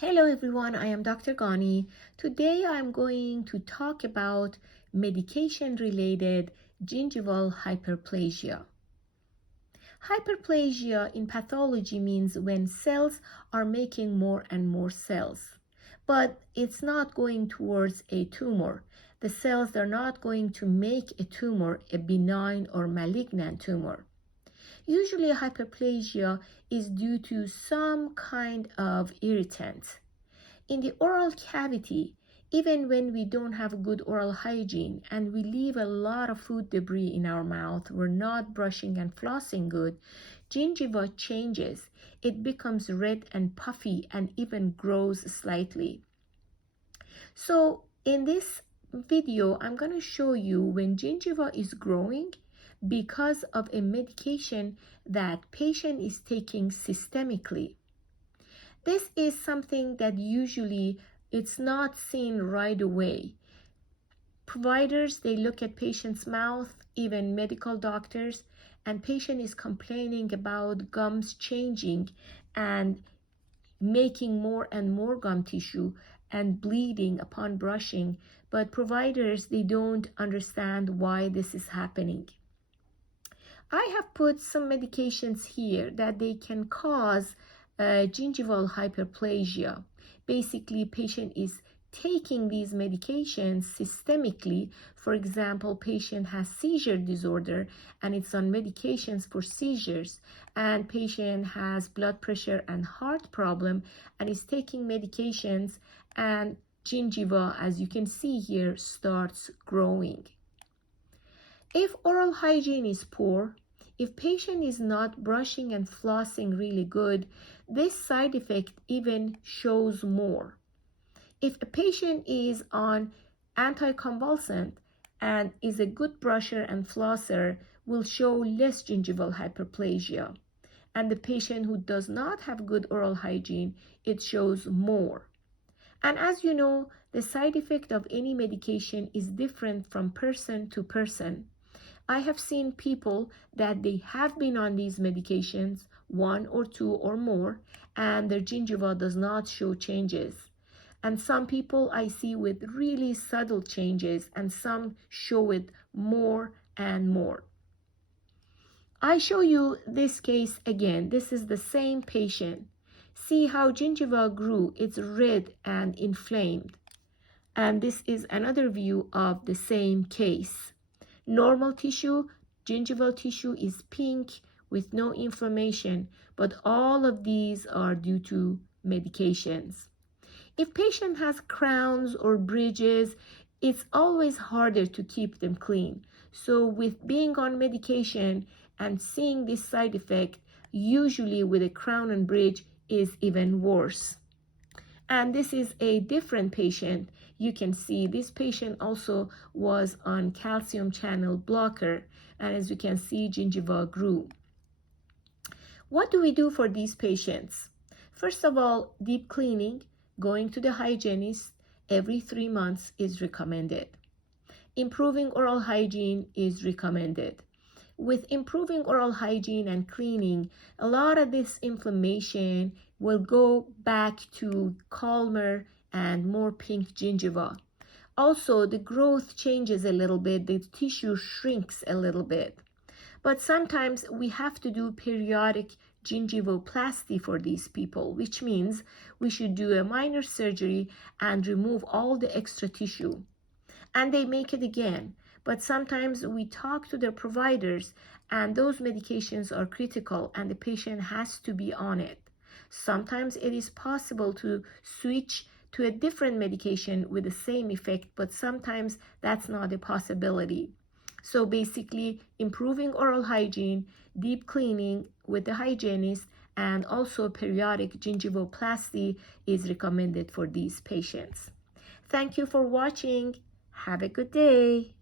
Hello everyone, I am Dr. Ghanee. Today I'm going to talk about medication-related gingival hyperplasia. Hyperplasia in pathology means when cells are making more and more cells, but it's not going towards a tumor. The cells are not going to make a tumor, a benign or malignant tumor. Usually hyperplasia is due to some kind of irritant. In the oral cavity, even when we don't have good oral hygiene and we leave a lot of food debris in our mouth, we're not brushing and flossing good, gingiva changes. It becomes red and puffy and even grows slightly. So in this video, I'm going to show you when gingiva is growing because of a medication that patient is taking systemically. This is something that usually it's not seen right away. Providers, they look at patient's mouth, even medical doctors, and patient is complaining about gums changing and making more and more gum tissue and bleeding upon brushing, but providers, they don't understand why this is happening. I have put some medications here that they can cause gingival hyperplasia. Basically, patient is taking these medications systemically. For example, patient has seizure disorder and it's on medications for seizures, and patient has blood pressure and heart problem and is taking medications, and gingiva, as you can see here, starts growing. If oral hygiene is poor, if patient is not brushing and flossing really good, this side effect even shows more. If a patient is on anticonvulsant and is a good brusher and flosser, will show less gingival hyperplasia. And the patient who does not have good oral hygiene, it shows more. And as you know, the side effect of any medication is different from person to person. I have seen people that they have been on these medications, 1 or 2 or more, and their gingiva does not show changes. And some people I see with really subtle changes, and some show it more and more. I show you this case again. This is the same patient. See how gingiva grew. It's red and inflamed. And this is another view of the same case. Normal tissue, gingival tissue is pink with no inflammation, but all of these are due to medications. If patient has crowns or bridges, it's always harder to keep them clean. So with being on medication and seeing this side effect, usually with a crown and bridge is even worse. And this is a different patient. You can see this patient also was on calcium channel blocker, and as you can see, gingiva grew. What do we do for these patients? First of all, deep cleaning, going to the hygienist every 3 months is recommended. Improving oral hygiene is recommended. With improving oral hygiene and cleaning, a lot of this inflammation will go back to calmer and more pink gingiva. Also, the growth changes a little bit, the tissue shrinks a little bit. But sometimes we have to do periodic gingivoplasty for these people, which means we should do a minor surgery and remove all the extra tissue. And they make it again. But sometimes we talk to their providers and those medications are critical and the patient has to be on it. Sometimes it is possible to switch to a different medication with the same effect, but sometimes that's not a possibility. So basically, improving oral hygiene, deep cleaning with the hygienist, and also periodic gingivoplasty is recommended for these patients. Thank you for watching. Have a good day.